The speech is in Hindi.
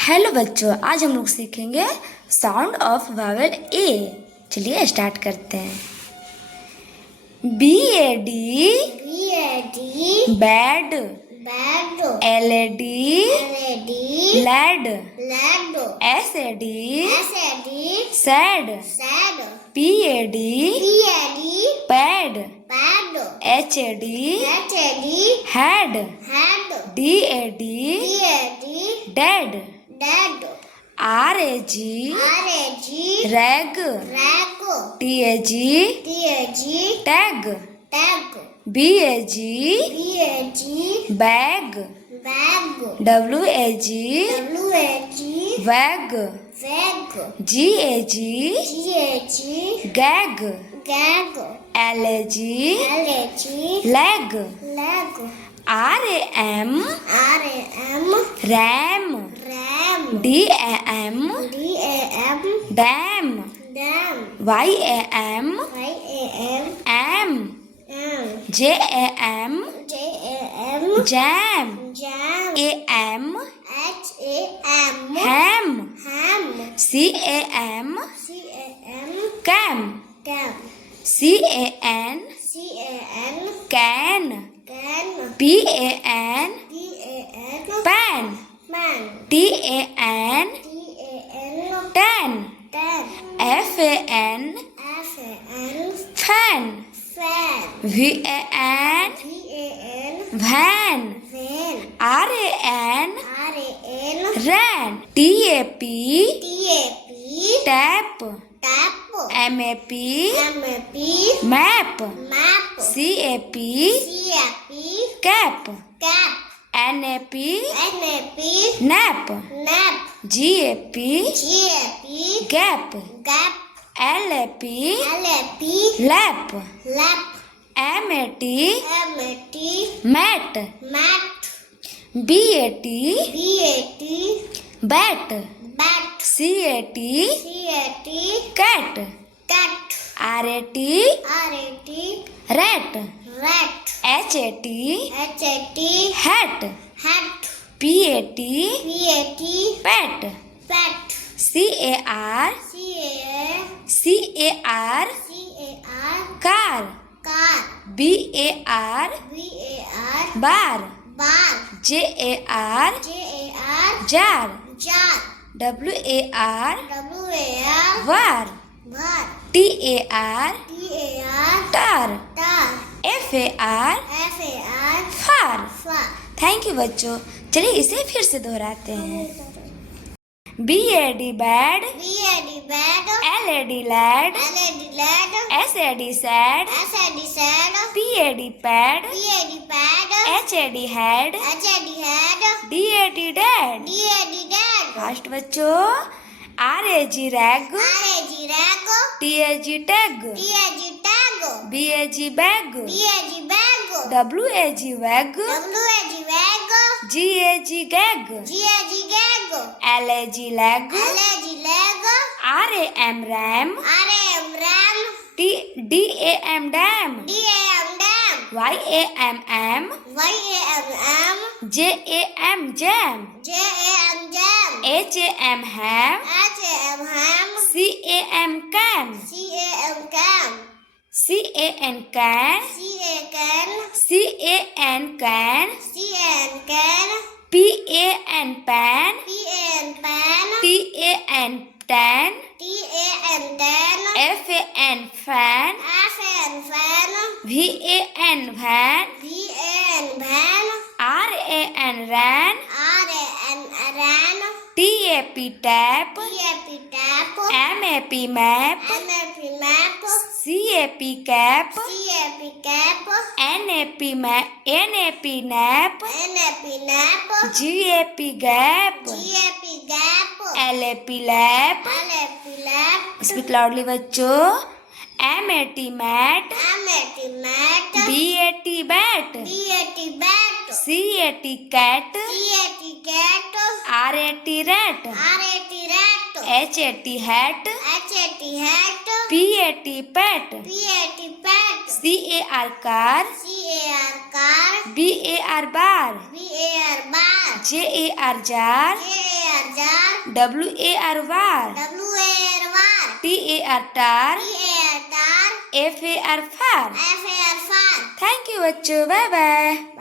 हेलो बच्चों, आज हम लोग सीखेंगे साउंड ऑफ वावेल ए। चलिए स्टार्ट करते हैं। BAD bad, LAD lad, SAD sad, PAD pad, HAD had, DAD dad, RAG rag, TAG tag, BAG bag, WAG wag, GAG gag, LAG lag, RAM ram, DAM dam, YAM yam, JAM jam, AM ham, CAM cam, CAN can, PAN pan, TAN tan, FAN fan, VAN van, RAN ran, TAP tap, MAP map, CAP cap, NAP nap, GAP gap, LAP lap, MAT mat, BAT bat, CAT cat, RAT rat, HAT hat, PAT pat, CAR car, BAR bar, JAR jar, WAR war, TAR tar, FAR far. Thank you बच्चों। चलिए इसे फिर से दोहराते हैं। BAD bad, LAD lad, SAD sad, PAD pad, HAD had, DAD dad. Fast बच्चों। RAG rag, TAG tag, BAG bag, WAG wag, GAG gag, LAG lag, RAM ram, DAM dam, YAM JAM jam, HAM ham, CAM cam, CAN can, CAN can, PAN pan, TAN tan, FAN fan, VAN van, RAN ran, TAP tap, MAP map, CAP cap, NAP nap, GAP gap, LAP lap. Speak loudly बच्चों। MAT mat, BAT bat, CAT cat, RAT rat, HAT hat, PAT pat, CAR car, BAR bar, JAR jar, R jar, WAR war, WAR war, TAR tar, TAR tar, FAR far. FAR far. Thank you बच्चों, बाय बाय.